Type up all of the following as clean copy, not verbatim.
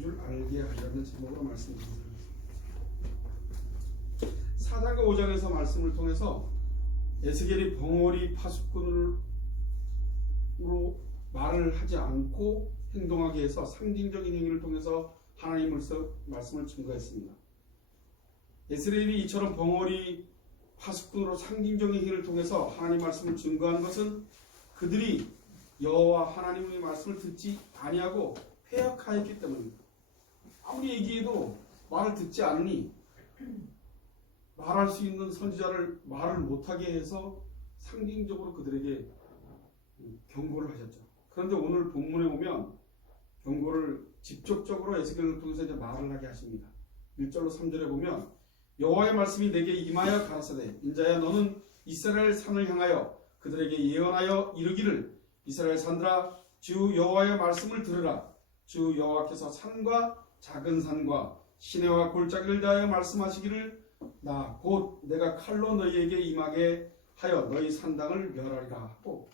줄 알게 하려는 제목으로 말씀드리겠습니다. 4장과 5장에서 말씀을 통해서 에스겔이 벙어리 파수꾼으로 말을 하지 않고 행동하게 해서 상징적인 행위를 통해서 하나님으로서 말씀을 증거했습니다. 에스겔이 이처럼 벙어리 파수꾼으로 상징적인 행위를 통해서 하나님 말씀을 증거하는 것은 그들이 여호와 하나님의 말씀을 듣지 아니하고 폐역하였기 때문입니다. 아무리 얘기해도 말을 듣지 않으니 말할 수 있는 선지자를 말을 못하게 해서 상징적으로 그들에게 경고를 하셨죠. 그런데 오늘 본문에 보면 경고를 직접적으로 에스겔을 통해서 이제 말을 하게 하십니다. 1절로 3절에 보면 여호와의 말씀이 내게 임하여 가라사대 인자야 너는 이스라엘 산을 향하여 그들에게 예언하여 이르기를 이스라엘 산들아 주 여호와의 말씀을 들으라. 주 여호와께서 산과 작은 산과 시내와 골짜기를 대하여 말씀하시기를 나 곧 내가 칼로 너희에게 임하게 하여 너희 산당을 멸하리라 하고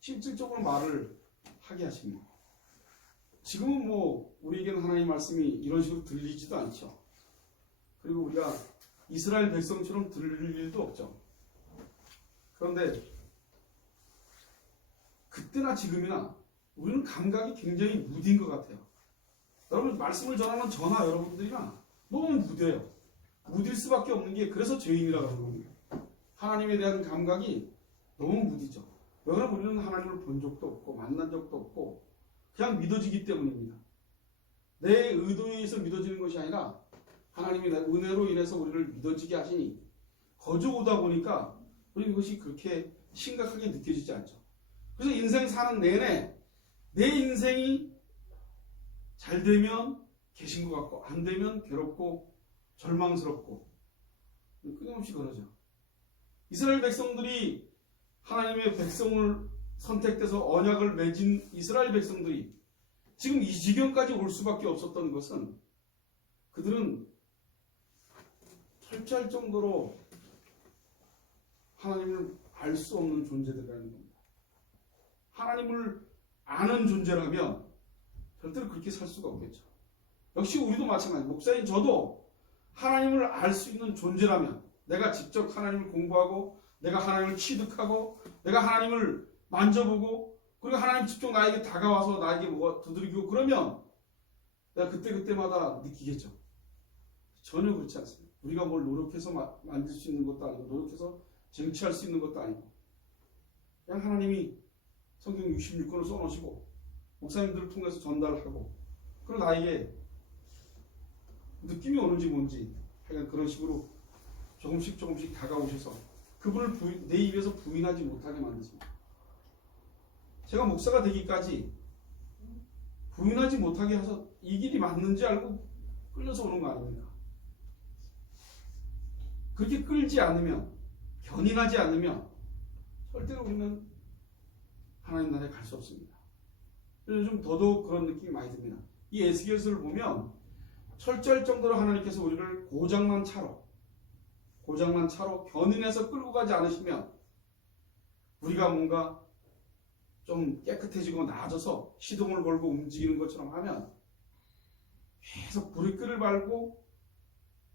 실질적으로 말을 하게 하십니다. 지금은 뭐 우리에게는 하나님의 말씀이 이런 식으로 들리지도 않죠. 그리고 우리가 이스라엘 백성처럼 들릴 일도 없죠. 그런데 그때나 지금이나 우리는 감각이 굉장히 무딘 것 같아요. 여러분 말씀을 전하는 저나 여러분들이나 너무 무뎌요. 무딜 수밖에 없는 게 그래서 죄인이라고 하는 겁니다. 하나님에 대한 감각이 너무 무디죠. 왜냐하면 우리는 하나님을 본 적도 없고 만난 적도 없고 그냥 믿어지기 때문입니다. 내 의도에 의해서 믿어지는 것이 아니라 하나님의 은혜로 인해서 우리를 믿어지게 하시니 거저 오다 보니까 우리는 그것이 그렇게 심각하게 느껴지지 않죠. 그래서 인생 사는 내내 내 인생이 잘 되면 계신 것 같고 안 되면 괴롭고 절망스럽고 끊임없이 그러죠. 이스라엘 백성들이 하나님의 백성을 선택돼서 언약을 맺은 이스라엘 백성들이 지금 이 지경까지 올 수밖에 없었던 것은 그들은 철저할 정도로 하나님을 알 수 없는 존재들이라는 겁니다. 하나님을 아는 존재라면 절대로 그렇게 살 수가 없겠죠. 역시 우리도 마찬가지. 목사인 저도 하나님을 알 수 있는 존재라면 내가 직접 하나님을 공부하고 내가 하나님을 취득하고 내가 하나님을 만져보고 그리고 하나님 직접 나에게 다가와서 나에게 뭐가 두드리고 그러면 내가 그때마다 느끼겠죠. 전혀 그렇지 않습니다. 우리가 뭘 노력해서 만질 수 있는 것도 아니고 노력해서 쟁취할 수 있는 것도 아니고 그냥 하나님이 성경 66권을 써놓으시고 목사님들을 통해서 전달하고 그리고 나에게 느낌이 오는지 뭔지 하여간 그런 식으로 조금씩 다가오셔서 그분을 내 입에서 부인하지 못하게 만드십니다. 제가 목사가 되기까지 부인하지 못하게 해서 이 길이 맞는지 알고 끌려서 오는 거 아닙니까? 그렇게 끌지 않으면 견인하지 않으면 절대로 우리는 하나님 나라에 갈 수 없습니다. 요즘 더더욱 그런 느낌이 많이 듭니다. 이 에스겔서를 보면 철저할 정도로 하나님께서 우리를 고장난 차로 견인해서 끌고 가지 않으시면 우리가 뭔가 좀 깨끗해지고 나아져서 시동을 걸고 움직이는 것처럼 하면 계속 브레이크를 밟고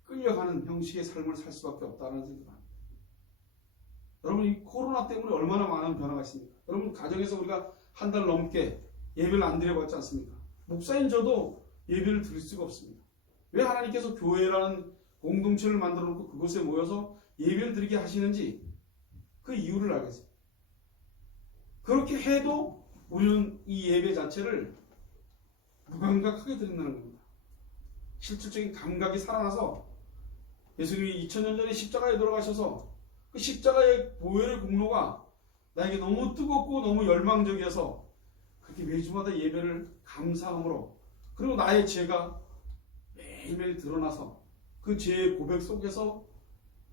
끌려가는 형식의 삶을 살 수밖에 없다는 생각입니다. 여러분 이 코로나 때문에 얼마나 많은 변화가 있습니까? 여러분 가정에서 우리가 한 달 넘게 예배를 안 드려봤지 않습니까? 목사인 저도 예배를 드릴 수가 없습니다. 왜 하나님께서 교회라는 공동체를 만들어 놓고 그곳에 모여서 예배를 드리게 하시는지 그 이유를 알겠습니다. 그렇게 해도 우리는 이 예배 자체를 무감각하게 드린다는 겁니다. 실질적인 감각이 살아나서 예수님이 2000년 전에 십자가에 돌아가셔서 그 십자가의 보혈의 공로가 나에게 너무 뜨겁고 너무 열망적이어서 그렇게 매주마다 예배를 감사함으로 그리고 나의 죄가 매일매일 드러나서 그 죄의 고백 속에서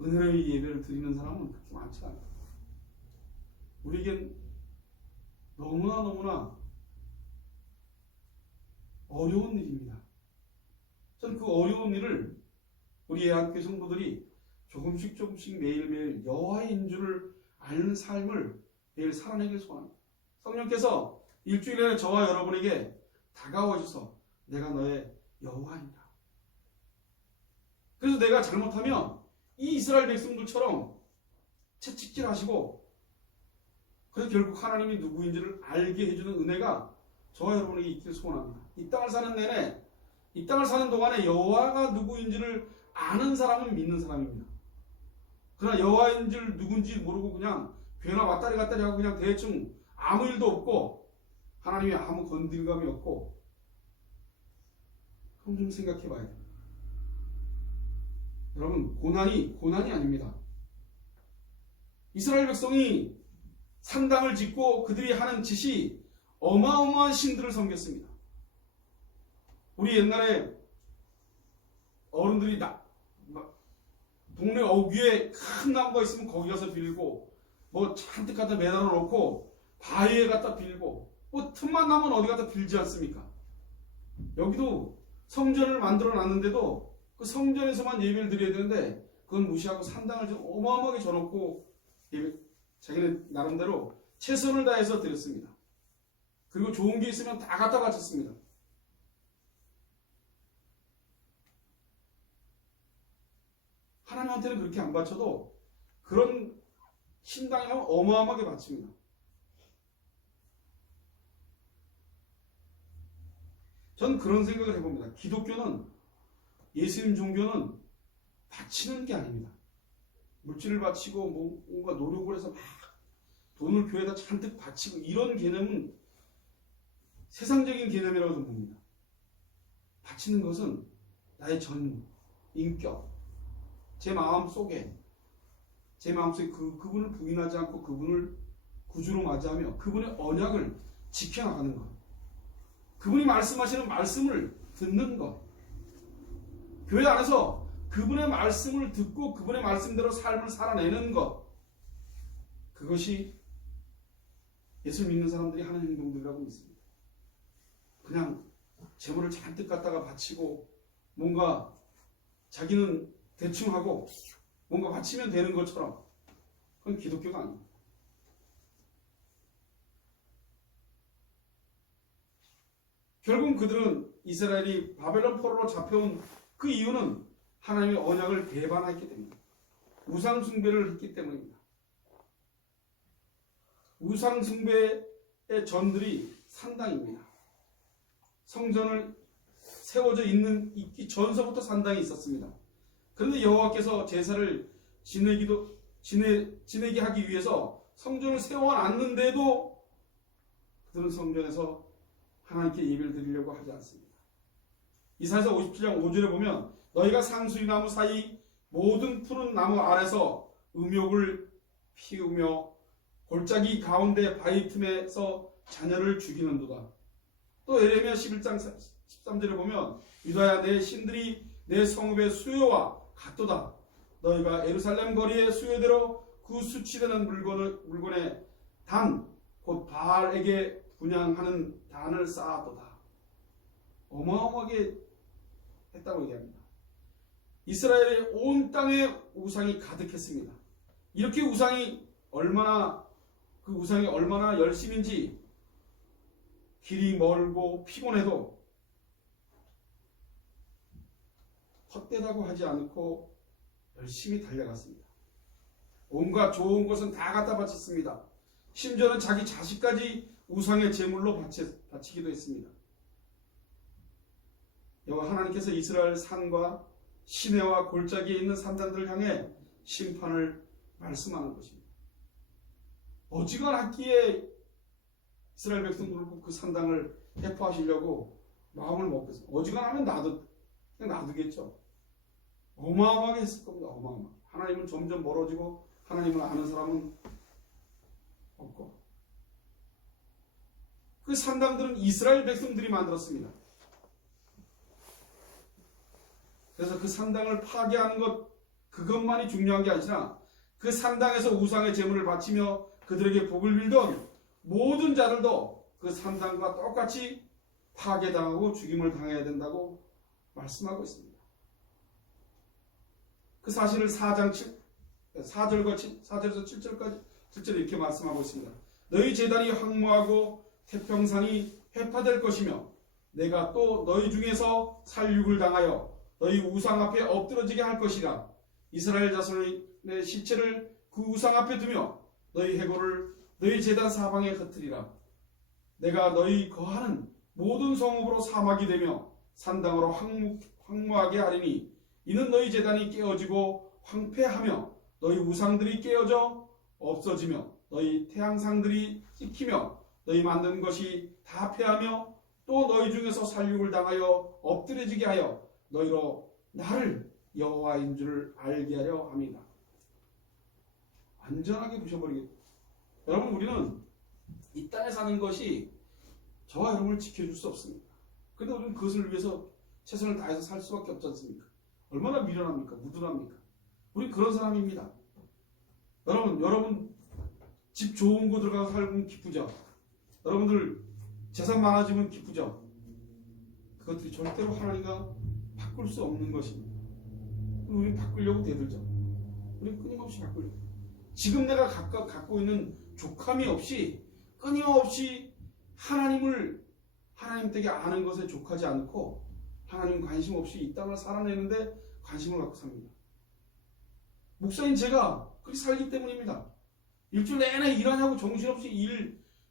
은혜의 예배를 드리는 사람은 그렇게 많지 않아요. 우리에겐 너무나 어려운 일입니다. 저는 그 어려운 일을 우리 예한교회 성도들이 조금씩 매일매일 여호와의 인주를 아는 삶을 매일 살아내길 소원합니다. 성령께서 일주일 내내 저와 여러분에게 다가오셔서 내가 너의 여호와이다. 그래서 내가 잘못하면 이 이스라엘 백성들처럼 채찍질하시고, 그래서 결국 하나님이 누구인지를 알게 해주는 은혜가 저와 여러분에게 있기를 소원합니다. 이 땅을 사는 내내, 이 땅을 사는 동안에 여호와가 누구인지를 아는 사람은 믿는 사람입니다. 그러나 여호와인지를 누군지 모르고 그냥 괴나 왔다리 갔다리 하고 그냥 대충 아무 일도 없고 하나님이 아무 건드림감이 없고, 그럼 좀 생각해 봐야 됩니다. 여러분, 고난이 아닙니다. 이스라엘 백성이 산당을 짓고 그들이 하는 짓이 어마어마한 신들을 섬겼습니다. 우리 옛날에 어른들이 동네 어귀에 큰 나무가 있으면 거기 가서 빌고, 뭐 잔뜩 갖다 매달아 놓고 바위에 갖다 빌고, 뭐 틈만 나면 어디 갖다 빌지 않습니까? 여기도 성전을 만들어 놨는데도 그 성전에서만 예배를 드려야 되는데 그건 무시하고 산당을 좀 어마어마하게 져놓고 자기는 나름대로 최선을 다해서 드렸습니다. 그리고 좋은 게 있으면 다 갖다 바쳤습니다. 하나님한테는 그렇게 안 바쳐도 그런 신당에 가면 어마어마하게 바칩니다. 저는 그런 생각을 해봅니다. 기독교는, 예수님 종교는 바치는 게 아닙니다. 물질을 바치고 뭔가 노력을 해서 막 돈을 교회에다 잔뜩 바치고 이런 개념은 세상적인 개념이라고 좀 봅니다. 바치는 것은 나의 전 인격, 제 마음속에 그분을 부인하지 않고 그분을 구주로 맞이하며 그분의 언약을 지켜나가는 것, 그분이 말씀하시는 말씀을 듣는 것, 교회 안에서 그분의 말씀을 듣고 그분의 말씀대로 삶을 살아내는 것, 그것이 예수 믿는 사람들이 하는 행동들이라고 믿습니다. 그냥 재물을 잔뜩 갖다가 바치고 뭔가 자기는 대충 하고 뭔가 바치면 되는 것처럼, 그건 기독교가 아닙니다. 결국 그들은 이스라엘이 바벨론 포로로 잡혀온 그 이유는 하나님의 언약을 배반했기 때문입니다. 우상 숭배를 했기 때문입니다. 우상 숭배의 전들이 산당입니다. 성전을 세워져 있기 전서부터 산당이 있었습니다. 그런데 여호와께서 제사를 지내게 하기 위해서 성전을 세워놨는데도 그들은 성전에서 하나님께 예배를 드리려고 하지 않습니다. 이사야서 57장 5절에 보면 너희가 상수리나무 사이 모든 푸른 나무 아래서 음욕을 피우며 골짜기 가운데 바위 틈에서 자녀를 죽이는도다. 또 에레미야 11장 13절에 보면 유다야, 내 신들이 내 성읍의 수요와 같도다. 너희가 예루살렘 거리의 수요대로 그 수치되는 물건의 단 곧 바알에게 분향하는 단을 쌓아도다. 어마어마하게 했다고 얘기합니다. 이스라엘의 온 땅에 우상이 가득했습니다. 이렇게 그 우상이 얼마나 열심인지 길이 멀고 피곤해도 헛되다고 하지 않고 열심히 달려갔습니다. 온갖 좋은 것은 다 갖다 바쳤습니다. 심지어는 자기 자식까지 우상의 제물로 바치기도 했습니다. 여호와 하나님께서 이스라엘 산과 시내와 골짜기에 있는 산단들을 향해 심판을 말씀하는 것입니다. 어지간하기에 이스라엘 백성들을 그 산당을 해포하시려고 마음을 먹겠습니다. 어지간하면 그냥 놔두겠죠. 어마어마하게 했을 겁니다. 어마어마하게. 하나님은 점점 멀어지고 하나님을 아는 사람은 없고. 그 산당들은 이스라엘 백성들이 만들었습니다. 그래서 그 산당을 파괴하는 그것만이 중요한 게 아니라 그 산당에서 우상의 제물을 바치며 그들에게 복을 빌던 모든 자들도 그 산당과 똑같이 파괴당하고 죽임을 당해야 된다고 말씀하고 있습니다. 그 사실을 4절에서 7절에 이렇게 말씀하고 있습니다. 너희 제단이 황무하고 태평산이 회파될 것이며 내가 또 너희 중에서 살육을 당하여 너희 우상 앞에 엎드러지게 할 것이라. 이스라엘 자손의 시체를 그 우상 앞에 두며 너희 해골을 너희 제단 사방에 흩으리라. 내가 너희 거하는 모든 성읍으로 사막이 되며 산당으로 황무하게 하리니 이는 너희 제단이 깨어지고 황폐하며 너희 우상들이 깨어져 없어지며 너희 태양상들이 찍히며 너희 만든 것이 다 패하며 또 너희 중에서 살육을 당하여 엎드려지게 하여 너희로 나를 여호와인 줄 알게 하려 합니다. 완전하게 부셔버리겠다. 여러분, 우리는 이 땅에 사는 것이 저와 여러분을 지켜줄 수 없습니다. 그런데 우리는 그것을 위해서 최선을 다해서 살 수밖에 없지 않습니까? 얼마나 미련합니까? 무둔합니까? 우리 그런 사람입니다. 여러분 집 좋은 곳 들어가서 살면 기쁘죠? 여러분들 재산 많아지면 기쁘죠? 그것들이 절대로 하나님과 바꿀 수 없는 것입니다. 우리는 바꾸려고 대들죠. 우리는 끊임없이 바꾸려고. 지금 내가 갖고 있는 족함이 없이 끊임없이 하나님 댁에 아는 것에 족하지 않고 하나님 관심 없이 이 땅을 살아내는데 관심을 갖고 삽니다. 목사인 제가 그렇게 살기 때문입니다. 일주일 내내 일하냐고 정신없이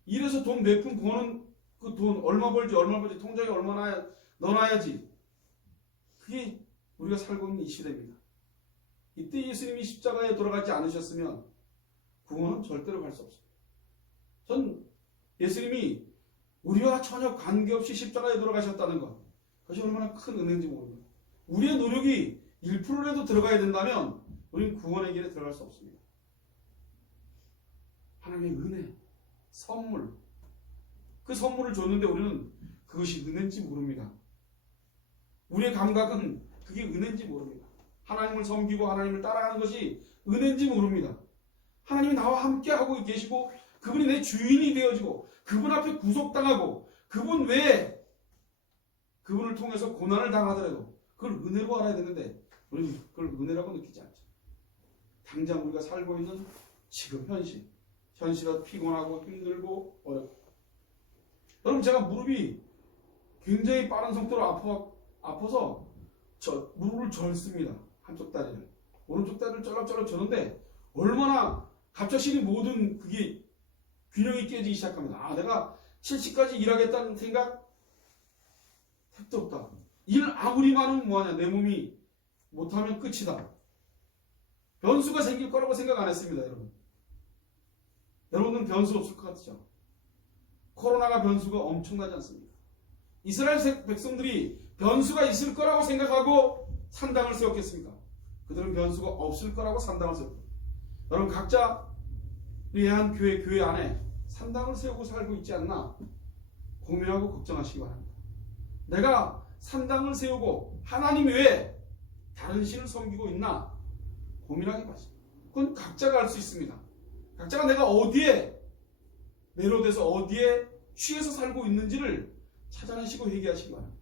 일해서 돈 몇 푼 버는 그 돈 얼마 벌지 통장에 얼마나 넣어놔야지. 그게 우리가 살고 있는 이 시대입니다. 이때 예수님이 십자가에 돌아가지 않으셨으면 구원은 절대로 갈 수 없습니다. 전 예수님이 우리와 전혀 관계없이 십자가에 돌아가셨다는 것, 그것이 얼마나 큰 은혜인지 모릅니다. 우리의 노력이 1%라도 들어가야 된다면 우리는 구원의 길에 들어갈 수 없습니다. 하나님의 은혜, 선물, 그 선물을 줬는데 우리는 그것이 은혜인지 모릅니다. 우리의 감각은 그게 은혜인지 모릅니다. 하나님을 섬기고 하나님을 따라가는 것이 은혜인지 모릅니다. 하나님이 나와 함께하고 계시고 그분이 내 주인이 되어지고 그분 앞에 구속당하고 그분 외에 그분을 통해서 고난을 당하더라도 그걸 은혜로 알아야 되는데 우리는 그걸 은혜라고 느끼지 않죠. 당장 우리가 살고 있는 지금 현실은 피곤하고 힘들고 어렵고. 여러분, 제가 무릎이 굉장히 빠른 속도로 아파서 무릎을 절습니다. 한쪽 다리를. 오른쪽 다리를 쩔럭쩔럭 저는데 얼마나 갑작스레 모든 그게 균형이 깨지기 시작합니다. 내가 70까지 일하겠다는 생각 택도 없다. 일 아무리 많으면 뭐하냐. 내 몸이 못하면 끝이다. 변수가 생길 거라고 생각 안 했습니다. 여러분은 변수 없을 것 같죠? 코로나가 변수가 엄청나지 않습니까? 이스라엘 백성들이 변수가 있을 거라고 생각하고 산당을 세웠겠습니까? 그들은 변수가 없을 거라고 산당을 세웠습니다. 여러분, 각자 예한 교회 안에 산당을 세우고 살고 있지 않나 고민하고 걱정하시기 바랍니다. 내가 산당을 세우고 하나님 외에 다른 신을 섬기고 있나 고민하기 바랍니다. 그건 각자가 알 수 있습니다. 각자가 내가 어디에 매료돼서 어디에 취해서 살고 있는지를 찾아내시고 회개하시기 바랍니다.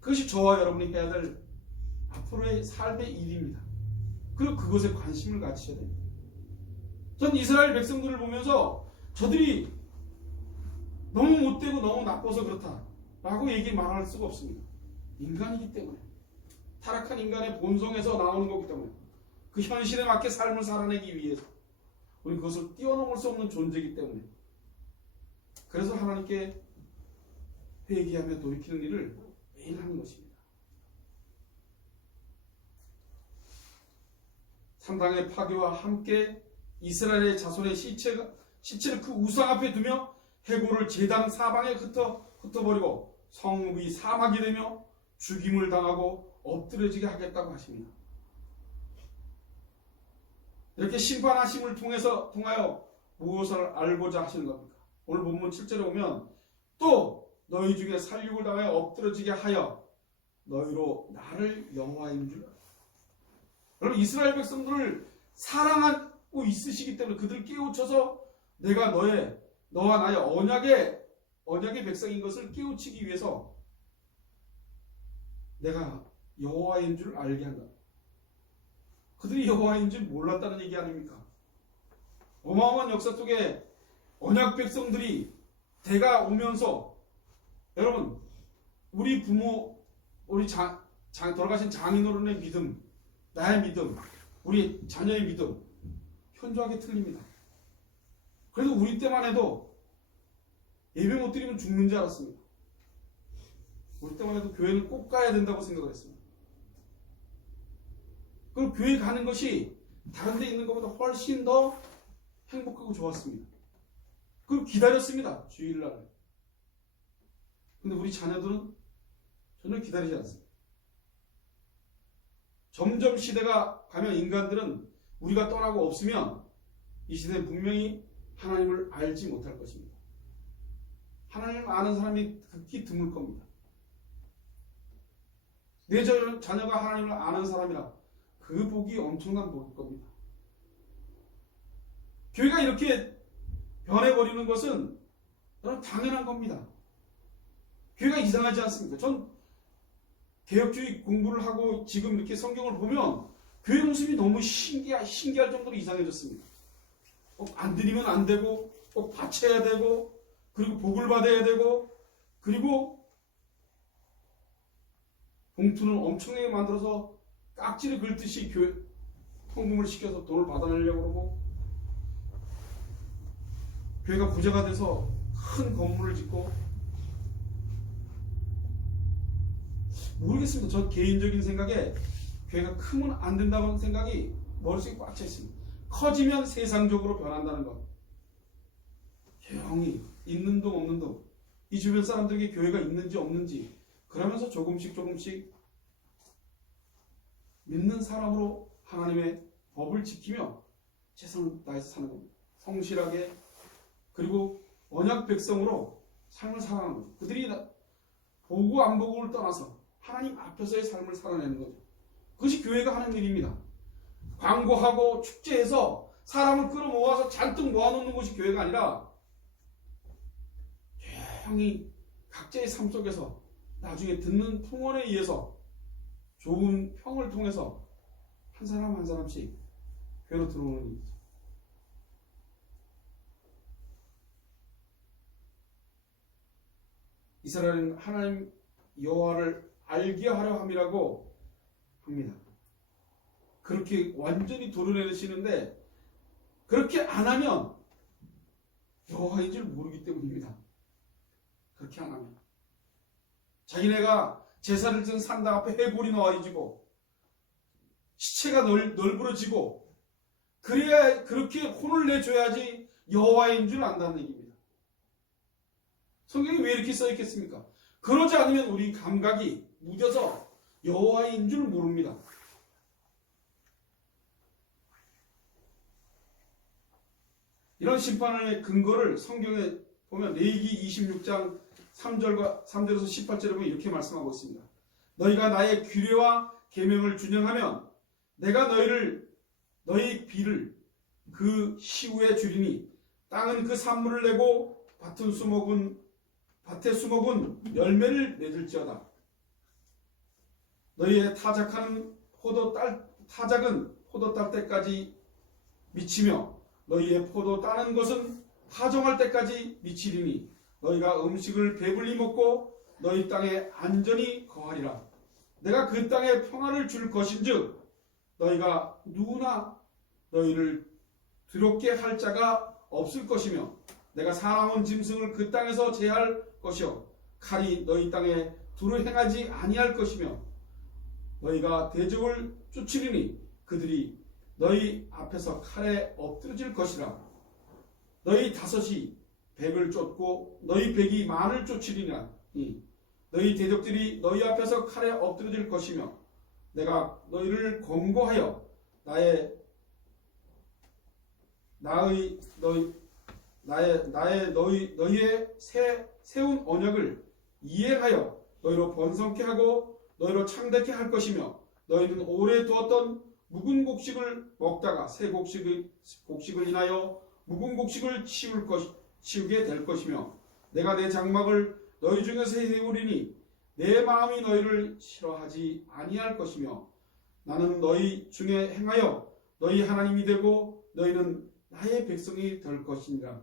그것이 저와 여러분이 해야 될 앞으로의 삶의 일입니다. 그리고 그것에 관심을 가지셔야 됩니다. 전 이스라엘 백성들을 보면서 저들이 너무 못되고 너무 나빠서 그렇다라고 말할 수가 없습니다. 인간이기 때문에, 타락한 인간의 본성에서 나오는 거기 때문에, 그 현실에 맞게 삶을 살아내기 위해서 우리 그것을 뛰어넘을 수 없는 존재이기 때문에, 그래서 하나님께 회개하며 돌이키는 일을 매일 하는 것입니다. 산당의 파괴와 함께 이스라엘의 자손의 시체를 그 우상 앞에 두며 해골을 제단 사방에 흩어버리고 성읍이 사막이 되며 죽임을 당하고 엎드려지게 하겠다고 하십니다. 이렇게 심판하심을 통하여 무엇을 알고자 하시는 겁니까? 오늘 본문 7절에 보면 또 너희 중에 살육을 당하여 엎드러지게 하여 너희로 나를 여호와인 줄 알아. 여러분, 이스라엘 백성들을 사랑하고 있으시기 때문에 그들을 깨우쳐서 내가 너와 나의 언약의 백성인 것을 깨우치기 위해서 내가 여호와인 줄 알게 한다. 그들이 여호와인 줄 몰랐다는 얘기 아닙니까? 어마어마한 역사 속에 언약 백성들이 대가 오면서 여러분 우리 부모 우리 돌아가신 장인어른의 믿음, 나의 믿음, 우리 자녀의 믿음 현저하게 틀립니다. 그래서 우리 때만 해도 예배 못 드리면 죽는 줄 알았습니다. 우리 때만 해도 교회는 꼭 가야 된다고 생각을 했습니다. 그리고 교회 가는 것이 다른 데 있는 것보다 훨씬 더 행복하고 좋았습니다. 그리고 기다렸습니다. 주일날. 근데 우리 자녀들은 전혀 기다리지 않습니다. 점점 시대가 가면 인간들은 우리가 떠나고 없으면 이 시대는 분명히 하나님을 알지 못할 것입니다. 하나님을 아는 사람이 극히 드물 겁니다. 내 자녀가 하나님을 아는 사람이라 그 복이 엄청난 복일 겁니다. 교회가 이렇게 변해버리는 것은 여러분 당연한 겁니다. 교회가 이상하지 않습니까? 전 개혁주의 공부를 하고 지금 이렇게 성경을 보면 교회 모습이 너무 신기할 정도로 이상해졌습니다. 꼭 안 드리면 안 되고 꼭 바쳐야 되고 그리고 복을 받아야 되고 그리고 봉투는 엄청나게 만들어서 깍지를 긁듯이 교회 헌금을 시켜서 돈을 받아내려고 그러고 교회가 부자가 돼서 큰 건물을 짓고 모르겠습니다. 저 개인적인 생각에 교회가 크면 안 된다는 생각이 머릿속에 꽉 차 있습니다. 커지면 세상적으로 변한다는 것. 조용히 있는 동 없는 동 이 주변 사람들에게 교회가 있는지 없는지 그러면서 조금씩 믿는 사람으로 하나님의 법을 지키며 최선을 다해서 사는 겁니다. 성실하게 그리고 언약 백성으로 삶을 살아가는 거죠. 그들이 보고 안 보고를 떠나서 하나님 앞에서의 삶을 살아내는 거죠. 그것이 교회가 하는 일입니다. 광고하고 축제해서 사람을 끌어모아서 잔뜩 모아놓는 것이 교회가 아니라 조용히 각자의 삶 속에서 나중에 듣는 풍원에 의해서 좋은 평을 통해서 한 사람 한 사람씩 교회로 들어오는 일이죠. 이스라엘은 하나님 여호와를 알게 하려 함이라고 합니다. 그렇게 완전히 도려내시는데 그렇게 안 하면 여호와인 줄 모르기 때문입니다. 그렇게 안 하면 자기네가 제사를 든 산당 앞에 해골이 나와지고 시체가 널브러지고 그래야 그렇게 혼을 내줘야지 여호와인 줄 안다는 얘기입니다. 성경에 왜 이렇게 써 있겠습니까? 그러지 않으면 우리 감각이 무뎌서 여호와인 줄 모릅니다. 이런 심판의 근거를 성경에 보면 레위기 26장 3절에서 18절에 보면 이렇게 말씀하고 있습니다. 너희가 나의 규례와 계명을 준행하면 내가 너희 비를 그 시후에 주리니 땅은 그 산물을 내고 밭의 수목은 열매를 맺을지어다. 너희의 타작은 포도 딸 때까지 미치며 너희의 포도 따는 것은 하정할 때까지 미치리니 너희가 음식을 배불리 먹고 너희 땅에 안전히 거하리라. 내가 그 땅에 평화를 줄 것인즉 너희가 누구나 너희를 두렵게 할 자가 없을 것이며 내가 사나운 짐승을 그 땅에서 제할 것이요 칼이 너희 땅에 두루 행하지 아니할 것이며 너희가 대적을 쫓으리니 그들이 너희 앞에서 칼에 엎드러질 것이라. 너희 다섯이 백을 쫓고 너희 백이 만을 쫓으리니 너희 대적들이 너희 앞에서 칼에 엎드러질 것이며 내가 너희를 권고하여 너희의 세운 언약을 이행하여 너희로 번성케 하고 너희로 창대케 할 것이며 너희는 오래 두었던 묵은 곡식을 먹다가 새 곡식을 인하여 묵은 곡식을 치우게 될 것이며 내가 내 장막을 너희 중에서 세우리니 내 마음이 너희를 싫어하지 아니할 것이며 나는 너희 중에 행하여 너희 하나님이 되고 너희는 나의 백성이 될 것이니라.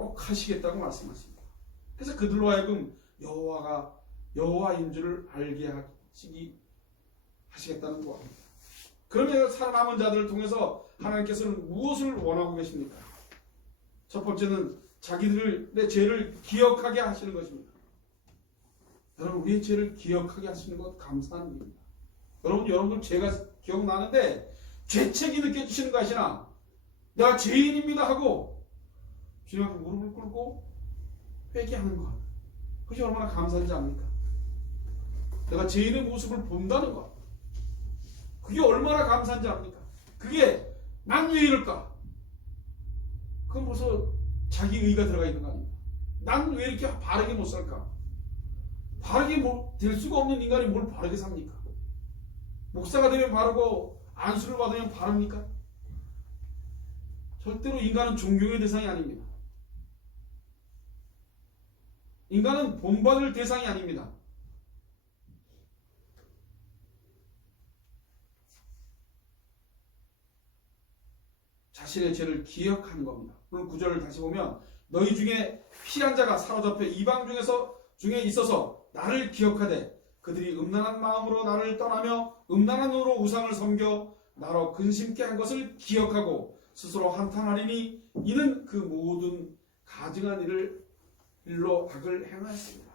꼭 하시겠다고 말씀하십니다. 그래서 그들로 하여금 여호와가 여호와인 줄을 알게 하시겠다는 거입니다. 그러면 살아남은 자들을 통해서 하나님께서는 무엇을 원하고 계십니까? 첫 번째는 자기들의 죄를 기억하게 하시는 것입니다. 여러분, 우리의 죄를 기억하게 하시는 것 감사한 일입니다. 여러분들 죄가 기억나는데 죄책이 느껴지시는 것이나 내가 죄인입니다 하고 주님 앞에 무릎을 꿇고 회개하는 것, 그것이 얼마나 감사한지 압니까? 내가 죄인의 모습을 본다는 것, 그게 얼마나 감사한지 압니까? 그게 난 왜 이럴까? 그건 벌써 자기 의가 들어가 있는 거 아닙니까? 난 왜 이렇게 바르게 못 살까? 바르게 될 수가 없는 인간이 뭘 바르게 삽니까? 목사가 되면 바르고 안수를 받으면 바릅니까? 절대로 인간은 존경의 대상이 아닙니다. 인간은 본받을 대상이 아닙니다. 자신의 죄를 기억하는 겁니다. 오늘 9절을 다시 보면 너희 중에 피한 자가 사로잡혀 이방 중에 있어서 나를 기억하되 그들이 음란한 마음으로 나를 떠나며 음란한 눈으로 우상을 섬겨 나로 근심케 한 것을 기억하고 스스로 한탄하리니 이는 그 모든 가증한 일로 악을 행하였습니다.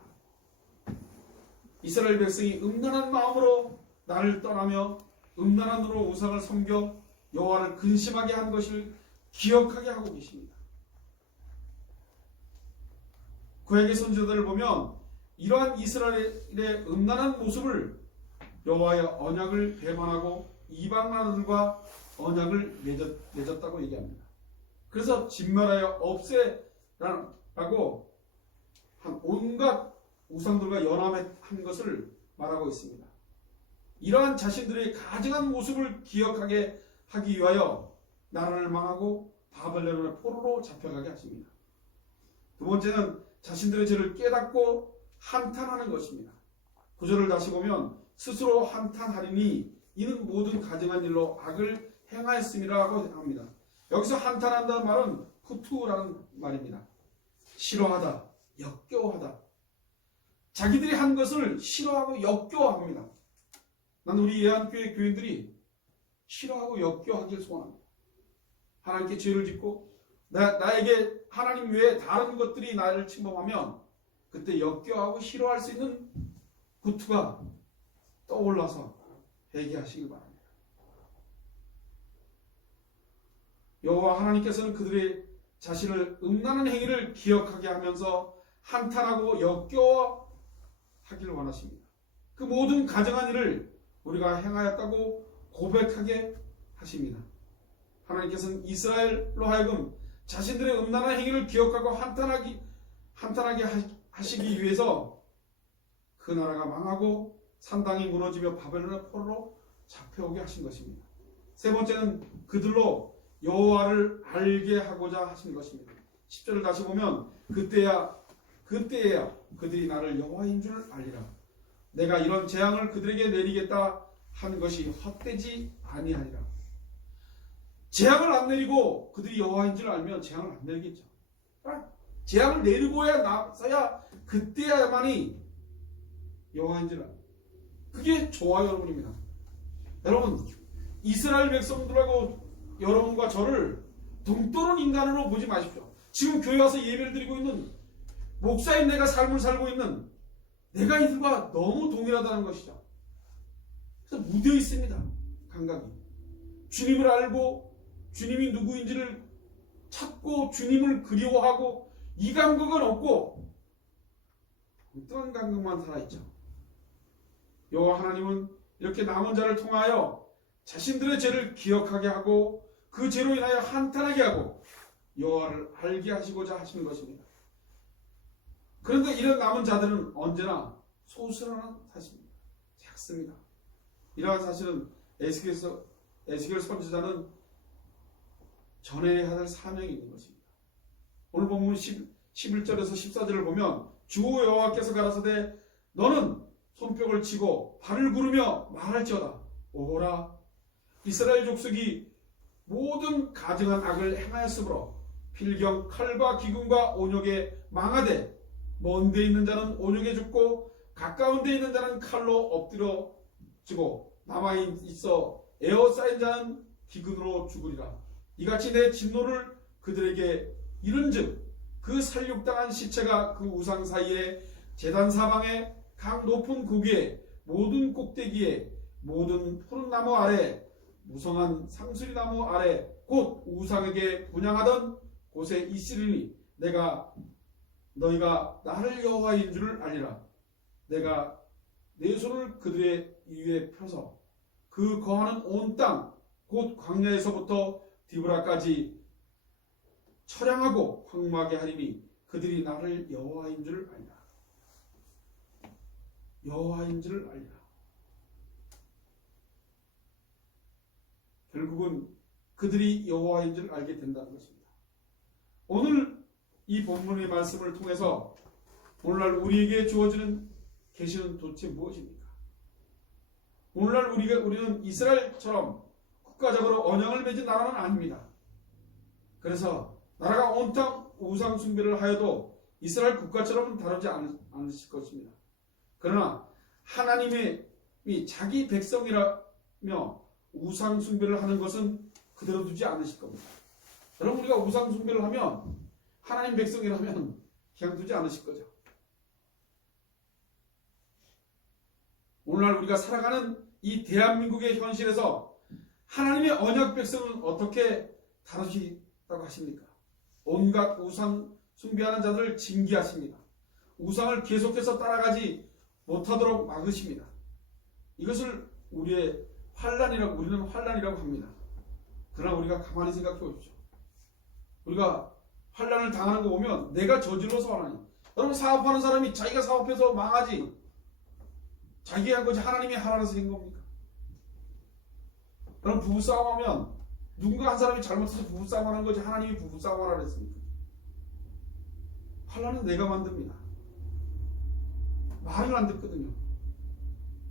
이스라엘 백성이 음란한 마음으로 나를 떠나며 음란한 눈으로 우상을 섬겨 여호와를 근심하게 한 것을 기억하게 하고 계십니다. 구약의 선지자들을 보면 이러한 이스라엘의 음란한 모습을 여호와의 언약을 배반하고 이방 나라들과 언약을 맺었다고 얘기합니다. 그래서 진멸하여 없애라고 한 온갖 우상들과 연합한 것을 말하고 있습니다. 이러한 자신들의 가증한 모습을 기억하게 하기 위하여 나라를 망하고 바벨론의 포로로 잡혀가게 하십니다. 두 번째는 자신들의 죄를 깨닫고 한탄하는 것입니다. 9절을 다시 보면 스스로 한탄하리니 이는 모든 가증한 일로 악을 행하였음이라고 합니다. 여기서 한탄한다는 말은 후투라는 말입니다. 싫어하다, 역겨워하다. 자기들이 한 것을 싫어하고 역겨워합니다. 난 우리 예한교회 교인들이 싫어하고 역겨워하길 소원합니다. 하나님께 죄를 짓고 나에게 하나님 외에 다른 것들이 나를 침범하면 그때 역겨워하고 싫어할 수 있는 구투가 떠올라서 회개하시길 바랍니다. 여호와 하나님께서는 그들의 자신을 음란한 행위를 기억하게 하면서 한탄하고 역겨워하기를 원하십니다. 그 모든 가증한 일을 우리가 행하였다고 고백하게 하십니다. 하나님께서는 이스라엘로 하여금 자신들의 음란한 행위를 기억하고 한탄하게 하시기 위해서 그 나라가 망하고 산당이 무너지며 바벨론의 포로로 잡혀오게 하신 것입니다. 세 번째는 그들로 여호와를 알게 하고자 하신 것입니다. 10절을 다시 보면 그때야 그들이 나를 여호와인 줄 알리라. 내가 이런 재앙을 그들에게 내리겠다 한 것이 헛되지 아니하리라. 재앙을 안 내리고 그들이 여호와인 줄 알면 재앙을 안 내리겠죠. 재앙을 내리고야 나서야 그때야만이 여호와인 줄 알아요. 그게 저와 여러분입니다. 여러분, 이스라엘 백성들하고 여러분과 저를 동떨어진 인간으로 보지 마십시오. 지금 교회 와서 예배를 드리고 있는 목사인 내가 삶을 살고 있는 내가 이들과 너무 동일하다는 것이죠. 그래서 묻어 있습니다. 감각이. 주님을 알고 주님이 누구인지를 찾고 주님을 그리워하고 이 감각은 없고 어떠한 감각만 살아있죠. 여호와 하나님은 이렇게 남은 자를 통하여 자신들의 죄를 기억하게 하고 그 죄로 인하여 한탄하게 하고 여호와를 알게 하시고자 하시는 것입니다. 그런데 이런 남은 자들은 언제나 소수라는 사실입니다. 작습니다. 이러한 사실은 에스겔 선지자는 전해야 할 사명이 있는 것입니다. 오늘 본문 11절에서 14절을 보면 주 여호와께서 가라사대 너는 손뼉을 치고 발을 구르며 말할지어다. 오호라 이스라엘 족속이 모든 가증한 악을 행하였으므로 필경 칼과 기근과 온역에 망하되 먼 데 있는 자는 온역에 죽고 가까운 데 있는 자는 칼로 엎드려지고 남아 있어 에워싸인 자는 기근으로 죽으리라. 이같이 내 진노를 그들에게 이른즉 그 살육당한 시체가 그 우상 사이에 제단 사방에 각 높은 고개에 모든 꼭대기에 모든 푸른 나무 아래 무성한 상수리 나무 아래 곧 우상에게 분향하던 곳에 있으리니 너희가 나를 여호와인 줄을 알리라. 내가 내 손을 그들의 위에 펴서 그 거하는 온 땅 곧 광야에서부터 디브라까지 처량하고 황무하게 하리니 그들이 나를 여호와인 줄을 알리라. 여호와인 줄을 알리라. 결국은 그들이 여호와인 줄 알게 된다는 것입니다. 오늘 이 본문의 말씀을 통해서 오늘날 우리에게 주어지는 계시는 도대체 무엇입니까? 오늘날 우리는 이스라엘처럼 국가적으로 언약을 맺은 나라는 아닙니다. 그래서 나라가 온 땅 우상 숭배를 하여도 이스라엘 국가처럼은 다루지 않으실 것입니다. 그러나 하나님이 자기 백성이라며 우상 숭배를 하는 것은 그대로 두지 않으실 겁니다. 여러분, 우리가 우상 숭배를 하면 하나님 백성이라면 그냥 두지 않으실 거죠. 오늘날 우리가 살아가는 이 대한민국의 현실에서 하나님의 언약 백성은 어떻게 다루시다고 하십니까? 온갖 우상 숭배하는 자들을 징계하십니다. 우상을 계속해서 따라가지 못하도록 막으십니다. 이것을 우리는 환난이라고 합니다. 그러나 우리가 가만히 생각해 보십시오. 우리가 환난을 당하는 거 보면 내가 저질러서 하나님. 여러분, 사업하는 사람이 자기가 사업해서 망하지 자기가 한 거지 하나님이 하라서 한 겁니까? 그럼 부부싸움하면 누군가 한 사람이 잘못해서 부부싸움하는 거지 하나님이 부부싸움하라 그랬습니까? 환난은 내가 만듭니다. 말을 안 듣거든요.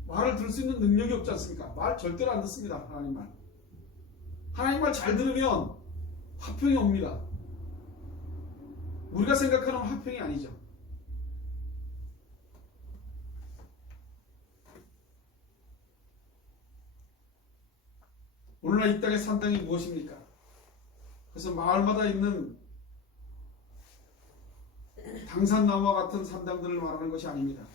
말을 들을 수 있는 능력이 없지 않습니까? 말 절대로 안 듣습니다. 하나님 말. 하나님 말 잘 들으면 화평이 옵니다. 우리가 생각하는 화평이 아니죠. 오늘날 이 땅의 산당이 무엇입니까? 그래서 마을마다 있는 당산나무와 같은 산당들을 말하는 것이 아닙니다.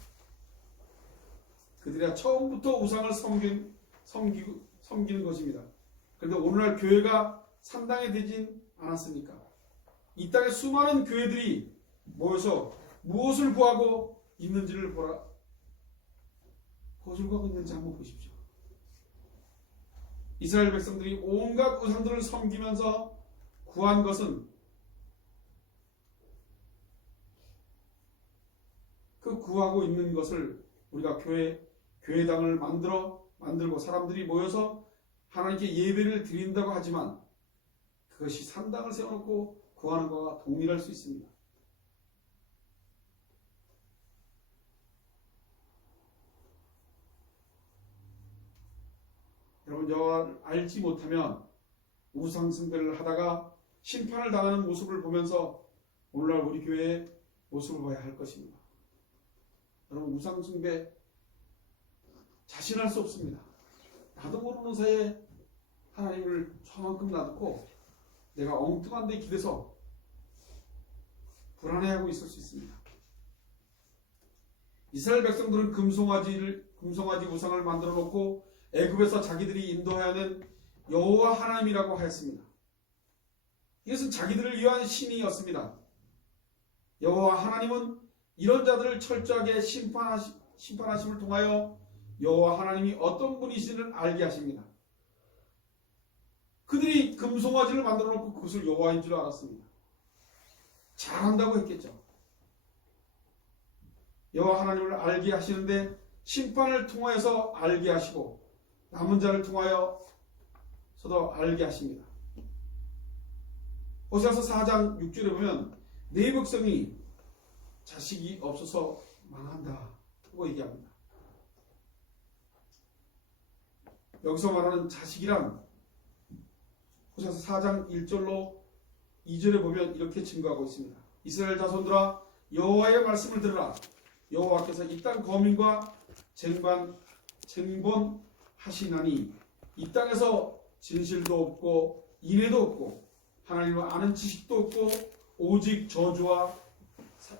그들이 처음부터 우상을 섬기는 것입니다. 그런데 오늘날 교회가 산당이 되진 않았습니까? 이 땅에 수많은 교회들이 모여서 무엇을 구하고 있는지를 보라. 무엇을 구하고 있는지 한번 보십시오. 이스라엘 백성들이 온갖 우상들을 섬기면서 구한 것은 그 구하고 있는 것을 우리가 교회당을 만들고 사람들이 모여서 하나님께 예배를 드린다고 하지만 그것이 산당을 세워놓고 구하는 것과 동일할 수 있습니다. 여러분, 여호와를 알지 못하면 우상 숭배를 하다가 심판을 당하는 모습을 보면서 오늘날 우리 교회의 모습을 봐야 할 것입니다. 여러분, 우상 숭배 자신할 수 없습니다. 나도 모르는 사이에 하나님을 저만큼 놔두고 내가 엉뚱한 데 기대서 불안해하고 있을 수 있습니다. 이스라엘 백성들은 금송아지 우상을 만들어 놓고 애굽에서 자기들이 인도해야 하는 여호와 하나님이라고 하였습니다. 이것은 자기들을 위한 신이었습니다. 여호와 하나님은 이런 자들을 철저하게 심판하심을 통하여 여호와 하나님이 어떤 분이신지를 알게 하십니다. 그들이 금송아지를 만들어 놓고 그것을 여호와인 줄 알았습니다. 잘한다고 했겠죠. 여호와 하나님을 알게 하시는데 심판을 통하여서 알게 하시고 남은 자를 통하여서도 알게 하십니다. 호세아서 4장 6절에 보면 내 백성이 자식이 없어서 망한다 고 얘기합니다. 여기서 말하는 자식이란 호세아서 4장 1절로 2절에 보면 이렇게 증거하고 있습니다. 이스라엘 자손들아 여호와의 말씀을 들으라. 여호와께서 이 땅 거민과 쟁본하시나니 이 땅에서 진실도 없고 인애도 없고 하나님을 아는 지식도 없고 오직 저주와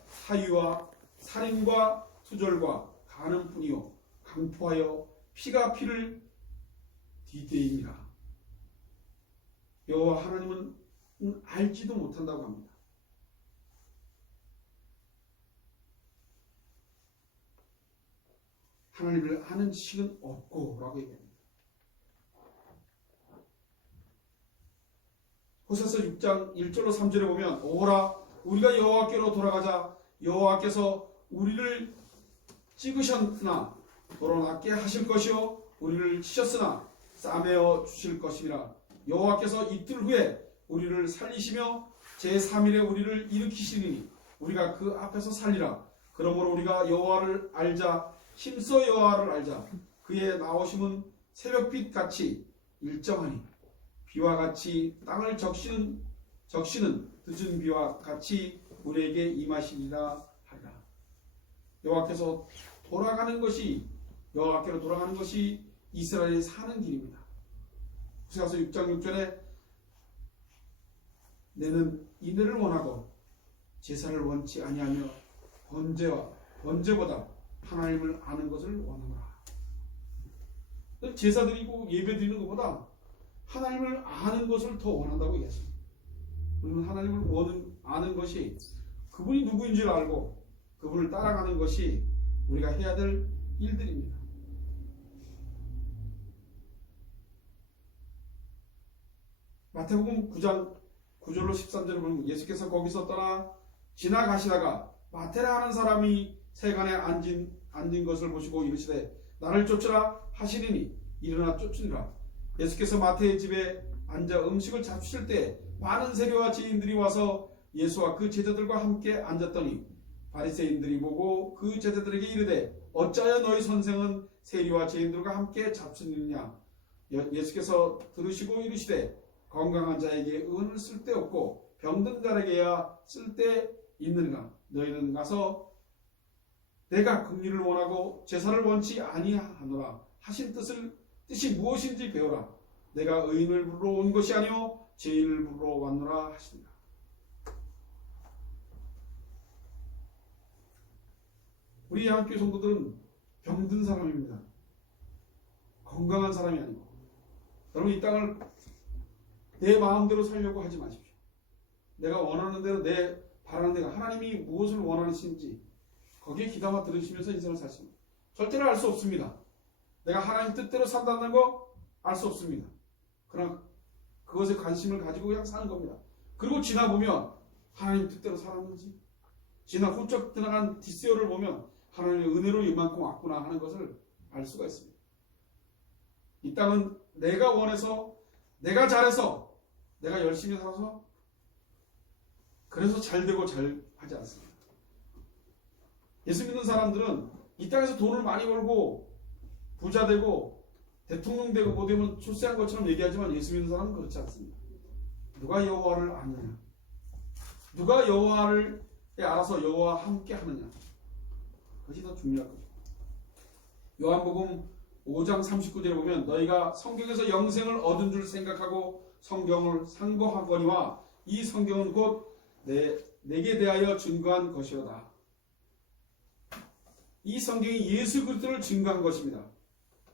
사유와 살인과 투절과 가는 뿐이요 강포하여 피가 피를 뒤떼입니다. 여호와 하나님은 알지도 못한다고 합니다. 하나님을 아는 지식은 없고 라고 얘기합니다. 호세아서 6장 1절로 3절에 보면 오라 우리가 여호와께로 돌아가자. 여호와께서 우리를 찍으셨으나 돌아낫게 하실 것이요 우리를 치셨으나 싸매어 주실 것이라. 여호와께서 이틀 후에 우리를 살리시며 제3일에 우리를 일으키시리니 우리가 그 앞에서 살리라. 그러므로 우리가 여호와를 알자. 힘써 여호와를 알자. 그의 나오심은 새벽빛 같이 일정하니 비와 같이 땅을 적시는 늦은 비와 같이 우리에게 임하시리라 하리라. 여호와께로 돌아가는 것이 이스라엘이 사는 길입니다. 호세아서 6장 6절에 내는 인애를 원하고 제사를 원치 아니하며 번제보다 하나님을 아는 것을 원하노라. 제사 드리고 예배 드리는 것보다 하나님을 아는 것을 더 원한다고 얘기했습니다. 우리는 하나님을 아는 것이 그분이 누구인 줄 알고 그분을 따라가는 것이 우리가 해야 될 일들입니다. 마태복음 9장 9절로 13절을 보면 예수께서 거기서 떠나 지나가시다가 마테라 하는 사람이 세간에 앉은 것을 보시고 이르시되 나를 쫓으라 하시리니 일어나 쫓으니라. 예수께서 마태의 집에 앉아 음식을 잡수실 때 많은 세리와 지인들이 와서 예수와 그 제자들과 함께 앉았더니 바리새인들이 보고 그 제자들에게 이르되 어찌하여 너희 선생은 세리와 지인들과 함께 잡수느냐. 예수께서 들으시고 이르시되 건강한 자에게 은을 쓸 데 없고 병든 자에게야 쓸 데 있느니라. 너희는 가서 내가 긍휼을 원하고 제사를 원치 아니하노라 하신 뜻이 무엇인지 배우라. 내가 의인을 부르러 온 것이 아니요 죄인을 부르러 왔노라 하시니라. 우리 한교회 성도들은 병든 사람입니다. 건강한 사람이 아니고. 여러분 이 땅을 내 마음대로 살려고 하지 마십시오. 내가 원하는 대로 내 바라는 대로 하나님이 무엇을 원하시는지 거기에 귀담아 들으시면서 인생을 사십니다. 절대로 알 수 없습니다. 내가 하나님 뜻대로 산다는 거 알 수 없습니다. 그러나 그것에 관심을 가지고 그냥 사는 겁니다. 그리고 지나보면 하나님 뜻대로 살았는지 훌쩍 지나간 뒷세월을 보면 하나님의 은혜로 이만큼 왔구나 하는 것을 알 수가 있습니다. 이 땅은 내가 원해서 내가 잘해서 내가 열심히 살아서 그래서 잘 되고 잘 하지 않습니다. 예수 믿는 사람들은 이 땅에서 돈을 많이 벌고 부자 되고 대통령 되고 뭐 되면 출세한 것처럼 얘기하지만 예수 믿는 사람은 그렇지 않습니다. 누가 여호와를 아느냐, 누가 여호와를 알아서 여호와와 함께 하느냐, 그것이 더 중요한 거죠. 요한복음 5장 39절에 보면 너희가 성경에서 영생을 얻은 줄 생각하고 성경을 상고하거니와 이 성경은 곧 내게 대하여 증거한 것이로다. 이 성경이 예수 그리스도를 증거한 것입니다.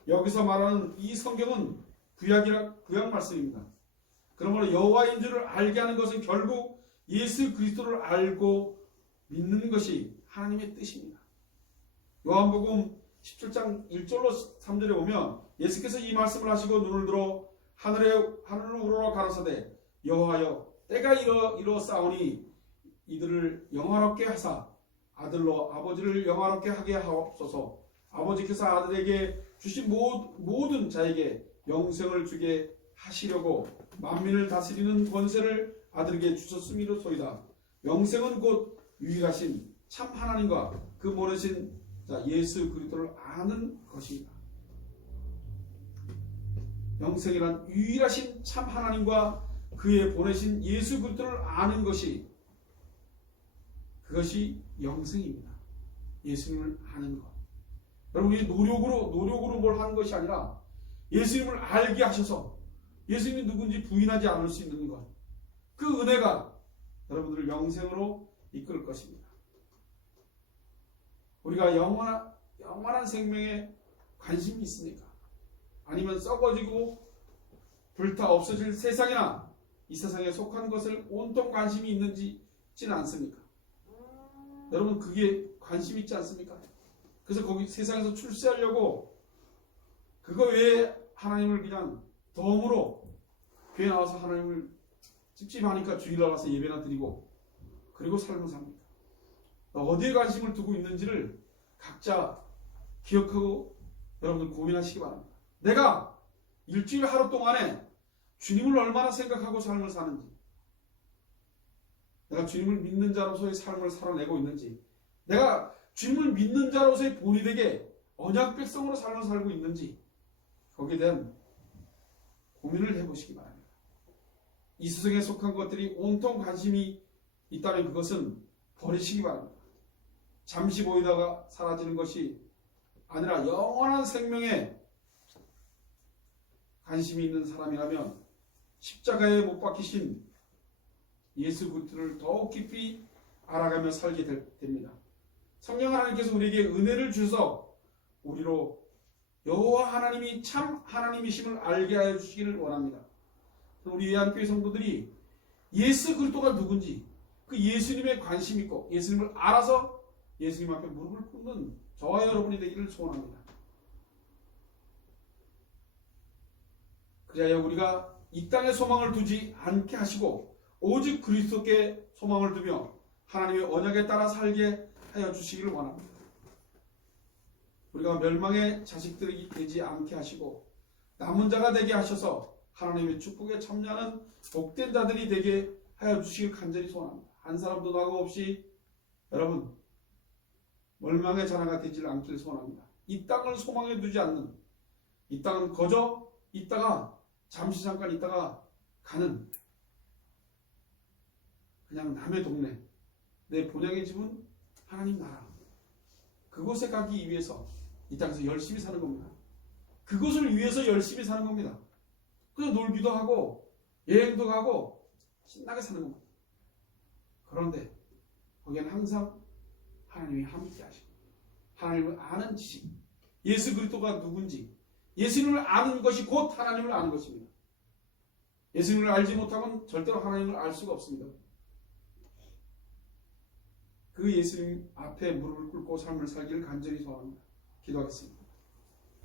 여기서 말하는 이 성경은 구약 말씀입니다. 그러므로 여호와인 줄을 알게 하는 것은 결국 예수 그리스도를 알고 믿는 것이 하나님의 뜻입니다. 요한복음 17장 1절로 3절에 보면 예수께서 이 말씀을 하시고 눈을 들어 하늘로 우러러 가라사대 여호와여 때가 이르렀사오니 이들을 영화롭게 하사 아들로 아버지를 영화롭게 하게 하옵소서. 아버지께서 아들에게 주신 모든 자에게 영생을 주게 하시려고 만민을 다스리는 권세를 아들에게 주셨음이로소이다. 영생은 곧 유일하신 참 하나님과 그 보내신 예수 그리스도를 아는 것입니다. 영생이란 유일하신 참 하나님과 그의 보내신 예수 그리스도를 아는 것이, 그것이 영생입니다. 예수님을 아는 것. 여러분이 노력으로 뭘 하는 것이 아니라 예수님을 알게 하셔서 예수님이 누군지 부인하지 않을 수 있는 것. 그 은혜가 여러분들을 영생으로 이끌 것입니다. 우리가 영원한 생명에 관심이 있습니까? 아니면 썩어지고 불타 없어질 세상이나 이 세상에 속한 것을 온통 관심이 있는지는 않습니까? 여러분 그게 관심 있지 않습니까? 그래서 거기 세상에서 출세하려고 그거 외에 하나님을 그냥 덤으로 교회 나와서 하나님을 찝찝하니까 주일날 와서 예배나 드리고 그리고 삶을 삽니다. 어디에 관심을 두고 있는지를 각자 기억하고 여러분들 고민하시기 바랍니다. 내가 일주일 하루 동안에 주님을 얼마나 생각하고 삶을 사는지, 내가 주님을 믿는 자로서의 삶을 살아내고 있는지, 내가 주님을 믿는 자로서의 본인에게 언약 백성으로 삶을 살고 있는지, 거기에 대한 고민을 해보시기 바랍니다. 이 세상에 속한 것들이 온통 관심이 있다면 그것은 버리시기 바랍니다. 잠시 보이다가 사라지는 것이 아니라 영원한 생명에 관심이 있는 사람이라면 십자가에 못 박히신 예수 그리스도를 더욱 깊이 알아가며 살게 됩니다. 성령 하나님께서 우리에게 은혜를 주셔서 우리로 여호와 하나님이 참 하나님이심을 알게 하여 주시기를 원합니다. 우리 외환교회 성도들이 예수 그리스도가 누군지 그 예수님에 관심 있고 예수님을 알아서 예수님 앞에 무릎을 꿇는 저와 여러분이 되기를 소원합니다. 그래야 우리가 이 땅에 소망을 두지 않게 하시고 오직 그리스도께 소망을 두며 하나님의 언약에 따라 살게 하여 주시기를 원합니다. 우리가 멸망의 자식들이 되지 않게 하시고 남은 자가 되게 하셔서 하나님의 축복에 참여하는 복된 자들이 되게 하여 주시길 간절히 소원합니다. 한 사람도 낙오 없이 여러분 멸망의 자녀가 되지 않기를 소원합니다. 이 땅을 소망해 두지 않는, 이 땅은 거저 있다가 잠시 잠깐 있다가 가는 그냥 남의 동네, 내 본향의 집은 하나님 나라, 그곳에 가기 위해서 이 땅에서 열심히 사는 겁니다. 그곳을 위해서 열심히 사는 겁니다. 그래서 놀기도 하고 여행도 가고 신나게 사는 겁니다. 그런데 거기에는 항상 하나님이 함께 하시고 하나님을 아는 지식, 예수 그리스도가 누군지 예수님을 아는 것이 곧 하나님을 아는 것입니다. 예수님을 알지 못하면 절대로 하나님을 알 수가 없습니다. 그 예수님 앞에 무릎을 꿇고 삶을 살기를 간절히 소원합니다. 기도하겠습니다.